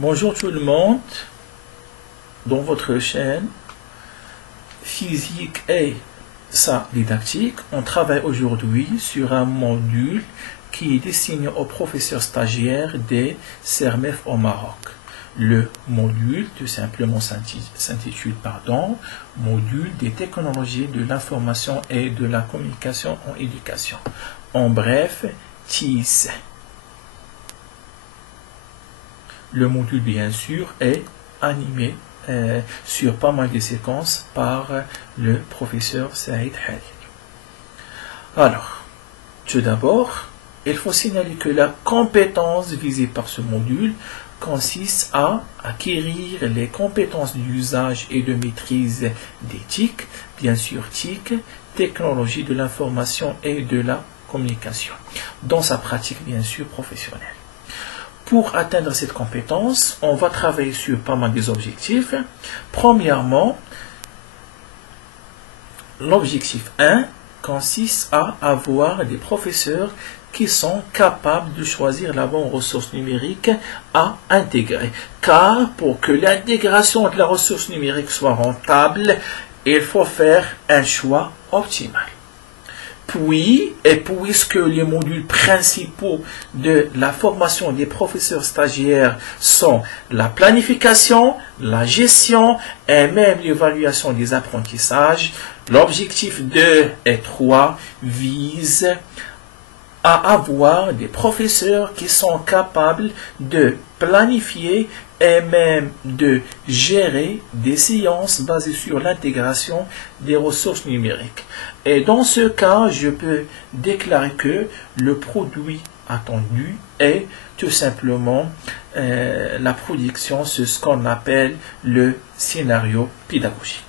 Bonjour tout le monde, dans votre chaîne Physique et sa didactique, on travaille aujourd'hui sur un module qui est destiné aux professeurs stagiaires des CERMEF au Maroc. Le module, tout simplement, s'intitule Module des technologies de l'information et de la communication en éducation. En bref, TIS. Le module, bien sûr, est animé sur pas mal de séquences par le professeur Saïd Khalil. Alors, tout d'abord, il faut signaler que la compétence visée par ce module consiste à acquérir les compétences d'usage et de maîtrise des TIC, bien sûr TIC, technologie de l'information et de la communication, dans sa pratique bien sûr professionnelle. Pour atteindre cette compétence, on va travailler sur pas mal des objectifs. Premièrement, l'objectif 1 consiste à avoir des professeurs qui sont capables de choisir la bonne ressource numérique à intégrer. Car pour que l'intégration de la ressource numérique soit rentable, il faut faire un choix optimal. Puis, et puisque les modules principaux de la formation des professeurs stagiaires sont la planification, la gestion et même l'évaluation des apprentissages, l'objectif 2 et 3 visent à avoir des professeurs qui sont capables de planifier et même de gérer des séances basées sur l'intégration des ressources numériques. Et dans ce cas, je peux déclarer que le produit attendu est tout simplement la production, c'est ce qu'on appelle le scénario pédagogique.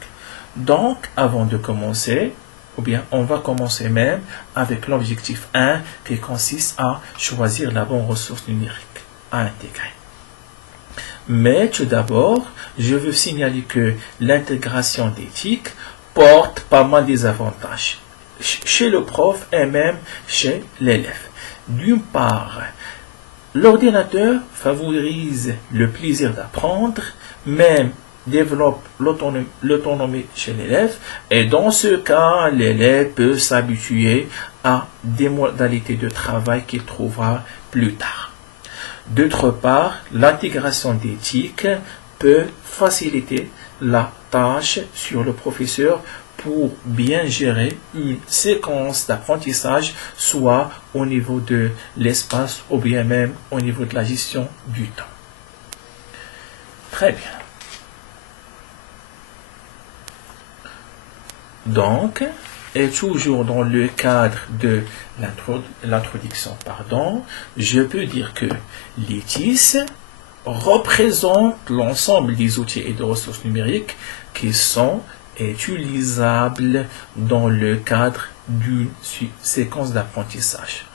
Donc, avant de commencer, ou bien on va commencer même avec l'objectif 1 qui consiste à choisir la bonne ressource numérique à intégrer. Mais tout d'abord, je veux signaler que l'intégration d'éthique porte pas mal des avantages chez le prof et même chez l'élève. D'une part, l'ordinateur favorise le plaisir d'apprendre, même développe l'autonomie chez l'élève, et dans ce cas, l'élève peut s'habituer à des modalités de travail qu'il trouvera plus tard. D'autre part, l'intégration d'éthique peut faciliter la tâche sur le professeur pour bien gérer une séquence d'apprentissage, soit au niveau de l'espace ou bien même au niveau de la gestion du temps. Très bien. Donc, et toujours dans le cadre de l'introduction, je peux dire que les TIS représentent l'ensemble des outils et des ressources numériques qui sont utilisables dans le cadre d'une séquence d'apprentissage.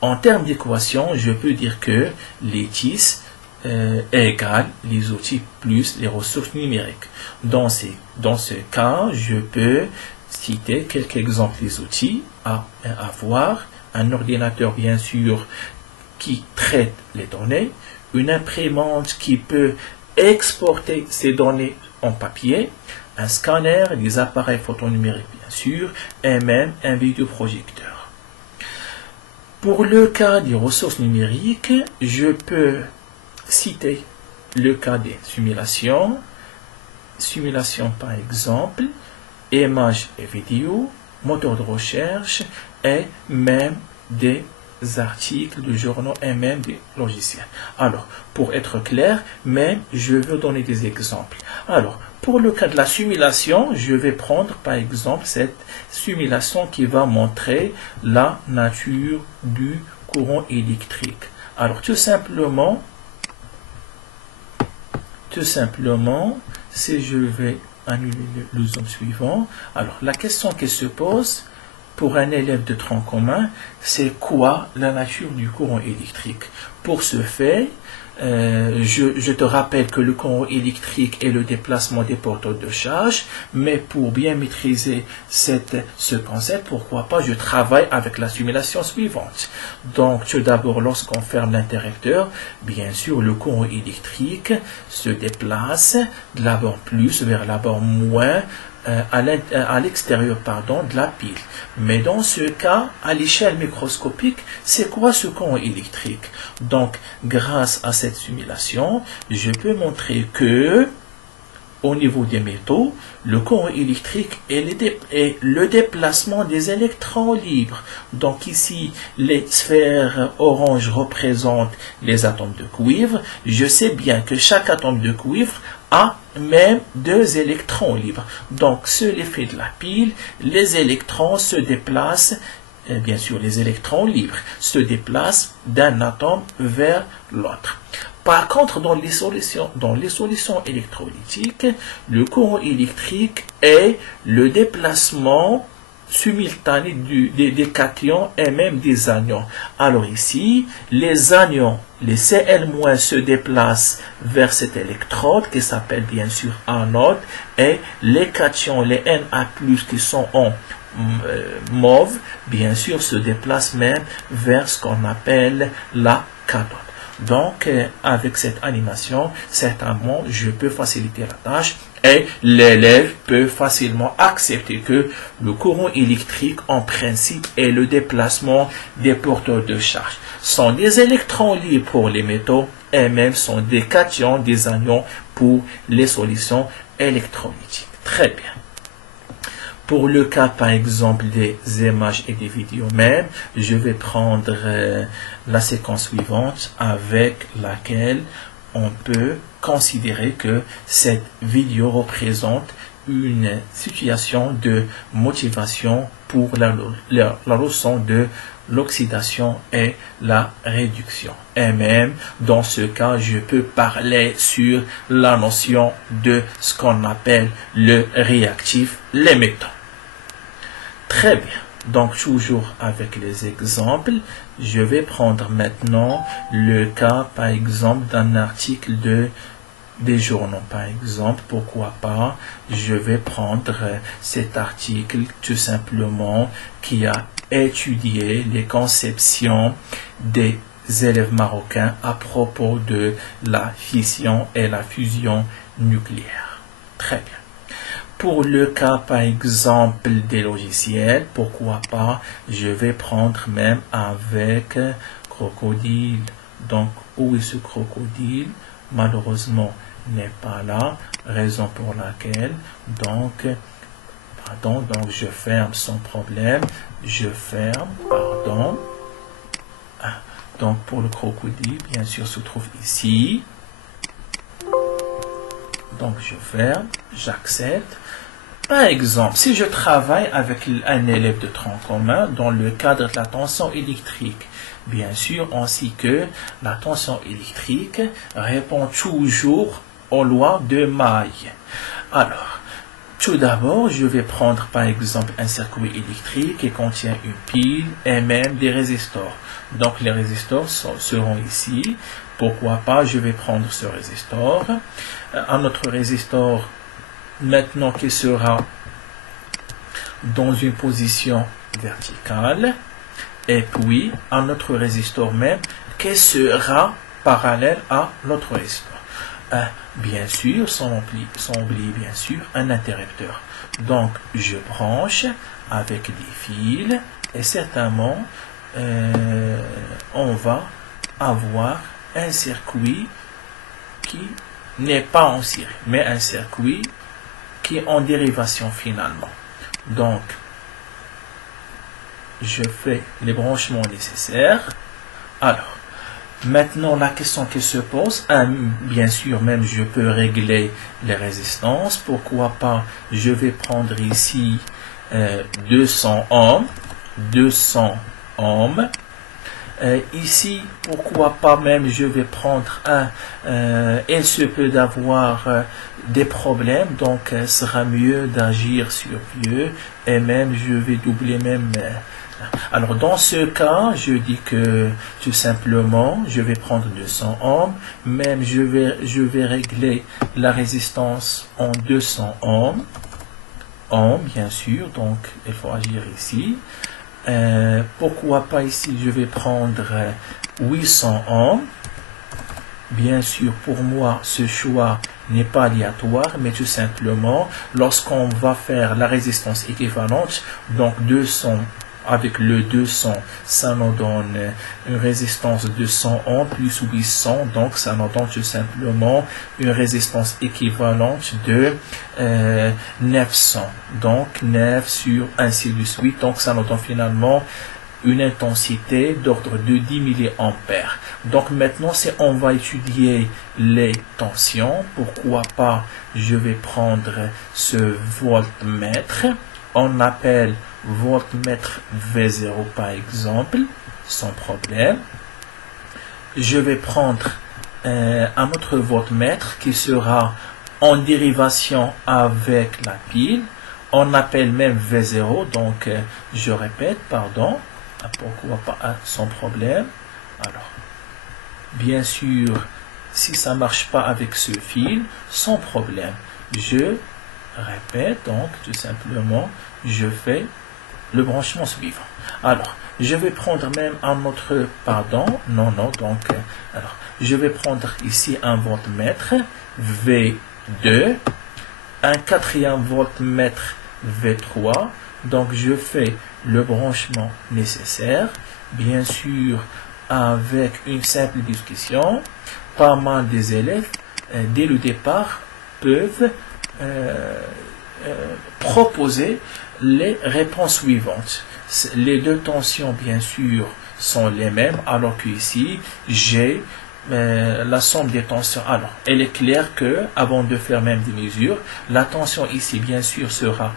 En termes d'équation, je peux dire que les TIS égale les outils plus les ressources numériques. Dans ce cas, je peux citer quelques exemples des outils à avoir. Un ordinateur, bien sûr, qui traite les données, une imprimante qui peut exporter ces données en papier, un scanner, des appareils photonumériques, bien sûr, et même un vidéoprojecteur. Pour le cas des ressources numériques, je peux citer le cas des simulations par exemple, images et vidéos, moteurs de recherche et même des articles de journaux et même des logiciels. Alors, pour être clair, même je veux donner des exemples. Alors, pour le cas de la simulation, je vais prendre par exemple cette simulation qui va montrer la nature du courant électrique. Alors, tout simplement, si je vais annuler le zoom suivant, alors la question qui se pose pour un élève de tronc commun, c'est quoi la nature du courant électrique? Pour ce fait, je te rappelle que le courant électrique est le déplacement des porteurs de charge, mais pour bien maîtriser ce concept, pourquoi pas, je travaille avec la simulation suivante. Donc, tout d'abord, lorsqu'on ferme l'interrupteur, bien sûr, le courant électrique se déplace de la borne plus vers la borne moins à l'extérieur de la pile. Mais dans ce cas, à l'échelle microscopique, c'est quoi ce courant électrique? Donc, grâce à cette simulation, je peux montrer que au niveau des métaux, le courant électrique est le déplacement des électrons libres. Donc ici, les sphères orange représentent les atomes de cuivre. Je sais bien que chaque atome de cuivre a même 2 électrons libres. Donc, sur l'effet de la pile, les électrons se déplacent, bien sûr, les électrons libres se déplacent d'un atome vers l'autre. Par contre, dans les solutions électrolytiques, le courant électrique est le déplacement simultané des cations et même des anions. Alors ici, les anions, les Cl- se déplacent vers cet électrode qui s'appelle bien sûr anode, et les cations, les Na+, qui sont en mauve, bien sûr, se déplacent même vers ce qu'on appelle la cathode. Donc, avec cette animation, certainement, je peux faciliter la tâche et l'élève peut facilement accepter que le courant électrique, en principe, est le déplacement des porteurs de charge. Ce sont des électrons libres pour les métaux et même sont des cations, des anions pour les solutions électrolytiques. Très bien. Pour le cas, par exemple, des images et des vidéos même, je vais prendre la séquence suivante avec laquelle on peut considérer que cette vidéo représente une situation de motivation pour la leçon de l'oxydation et la réduction. Et même, dans ce cas, je peux parler sur la notion de ce qu'on appelle le réactif, les métaux. Très bien. Donc, toujours avec les exemples, je vais prendre maintenant le cas, par exemple, d'un article des journaux. Par exemple, pourquoi pas, je vais prendre cet article tout simplement qui a étudié les conceptions des élèves marocains à propos de la fission et la fusion nucléaire. Très bien. Pour le cas, par exemple, des logiciels, pourquoi pas, je vais prendre même avec crocodile. Donc, où est ce crocodile? Malheureusement, n'est pas là, raison pour laquelle, donc je ferme sans problème, je ferme, pardon. Donc, pour le crocodile, bien sûr, se trouve ici. Donc, je ferme, j'accepte. Par exemple, si je travaille avec un élève de tronc commun dans le cadre de la tension électrique, bien sûr, ainsi que la tension électrique répond toujours aux lois de Maille. Alors, tout d'abord, je vais prendre par exemple un circuit électrique qui contient une pile et même des résistors. Donc, les résistors seront ici. Pourquoi pas, je vais prendre ce résistor. Un autre résistor maintenant qui sera dans une position verticale, et puis un autre résistor même qui sera parallèle à l'autre résistor. Bien sûr, sans oublier bien sûr un interrupteur. Donc je branche avec des fils et certainement on va avoir un circuit qui n'est pas en série, mais un circuit qui est en dérivation finalement. Donc, je fais les branchements nécessaires. Alors, maintenant la question qui se pose, bien sûr, même je peux régler les résistances. Pourquoi pas, je vais prendre ici 200 ohms. 200 ohms. Ici, pourquoi pas même, je vais prendre il se peut d'avoir des problèmes, donc sera mieux d'agir sur vieux, et même je vais doubler même Alors, dans ce cas, je dis que tout simplement, je vais prendre 200 ohms. Même, je vais régler la résistance en 200 ohms. Bien sûr, donc il faut agir ici. Pourquoi pas ici, je vais prendre 800 ohms. Bien sûr, pour moi, ce choix n'est pas aléatoire, mais tout simplement, lorsqu'on va faire la résistance équivalente, donc 200 avec le 200, ça nous donne une résistance de 100 ohms plus 800, donc ça nous donne tout simplement une résistance équivalente de 900. Donc 9 sur ainsi de suite, donc ça nous donne finalement une intensité d'ordre de 10 milliampères. Donc maintenant, si on va étudier les tensions, pourquoi pas, je vais prendre ce voltmètre. On appelle voltmètre V0 par exemple, sans problème. Je vais prendre un autre voltmètre qui sera en dérivation avec la pile. On appelle même V0, donc je répète, pardon. Pourquoi pas sans problème. Alors, bien sûr, si ça ne marche pas avec ce fil, sans problème. Je répète, donc tout simplement, je fais le branchement suivant. Alors, je vais prendre même un autre, pardon, donc, alors, je vais prendre ici un voltmètre V2, un quatrième voltmètre V3, donc je fais le branchement nécessaire, bien sûr avec une simple discussion. Pas mal des élèves, dès le départ, peuvent proposer les réponses suivantes. Les deux tensions, bien sûr, sont les mêmes, alors que ici, j'ai la somme des tensions. Alors, elle est claire que, avant de faire même des mesures, la tension ici, bien sûr, sera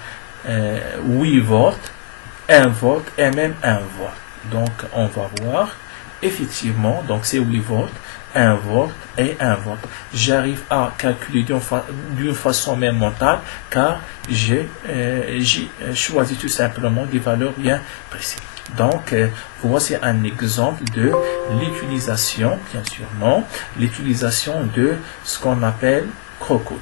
8 volts, 1 volt et même 1 volt. Donc, on va voir, effectivement, donc c'est 8 volts, 1 volt et 1 volt. J'arrive à calculer d'une façon même mentale, car j'ai choisi tout simplement des valeurs bien précises. Donc, voici un exemple de l'utilisation, bien sûr non, l'utilisation de ce qu'on appelle crocodile.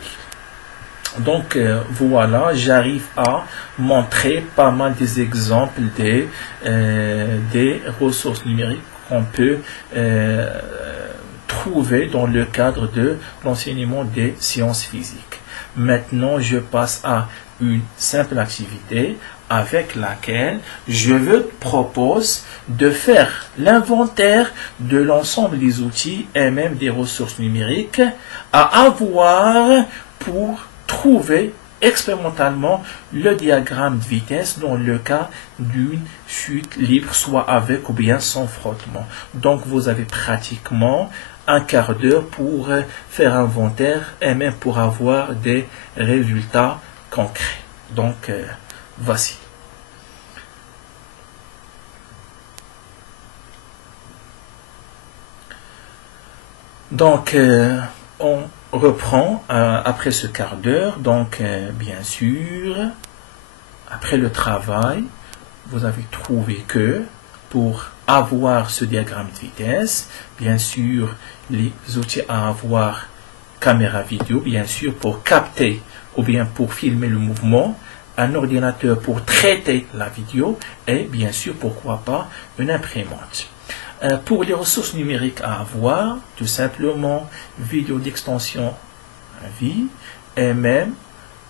Donc, voilà, j'arrive à montrer pas mal des exemples des ressources numériques qu'on peut trouver dans le cadre de l'enseignement des sciences physiques. Maintenant, je passe à une simple activité avec laquelle je vous propose de faire l'inventaire de l'ensemble des outils et même des ressources numériques à avoir pour trouver expérimentalement le diagramme de vitesse dans le cas d'une chute libre, soit avec ou bien sans frottement. Donc vous avez pratiquement un quart d'heure pour faire inventaire et même pour avoir des résultats concrets. Donc voici. Donc on reprend après ce quart d'heure. Donc bien sûr, après le travail, vous avez trouvé que pour avoir ce diagramme de vitesse, bien sûr, les outils à avoir, caméra vidéo, bien sûr, pour capter ou bien pour filmer le mouvement, un ordinateur pour traiter la vidéo et bien sûr, pourquoi pas, une imprimante. Pour les ressources numériques à avoir, tout simplement, vidéo d'extension à vie et même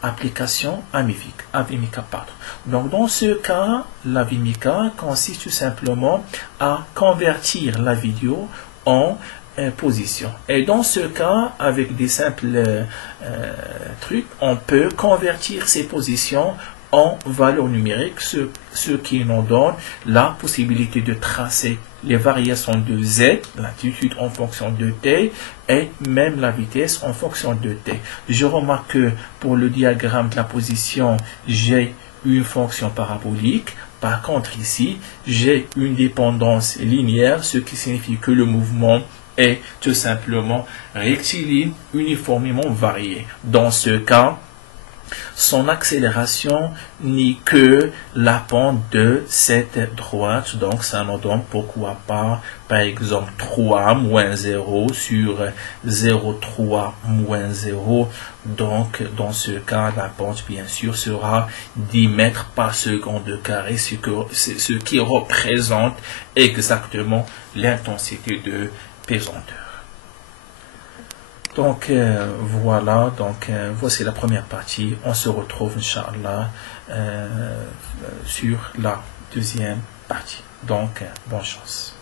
application Avimica, pardon. Donc dans ce cas, la Avimica consiste tout simplement à convertir la vidéo en position. Et dans ce cas, avec des simples trucs, on peut convertir ces positions en valeurs numériques, ce qui nous donne la possibilité de tracer les variations de Z, l'altitude en fonction de T, et même la vitesse en fonction de T. Je remarque que pour le diagramme de la position, j'ai une fonction parabolique. Par contre, ici, j'ai une dépendance linéaire, ce qui signifie que le mouvement est tout simplement rectiligne, uniformément varié. Dans ce cas, son accélération n'est que la pente de cette droite. Donc, ça nous donne pourquoi pas, par exemple, 3 moins 0 sur 0,3 moins 0. Donc, dans ce cas, la pente, bien sûr, sera 10 mètres par seconde de carré, ce qui représente exactement l'intensité de pesanteur. Donc voilà, donc voici la première partie. On se retrouve, Inch'Allah, sur la deuxième partie. Donc, bonne chance.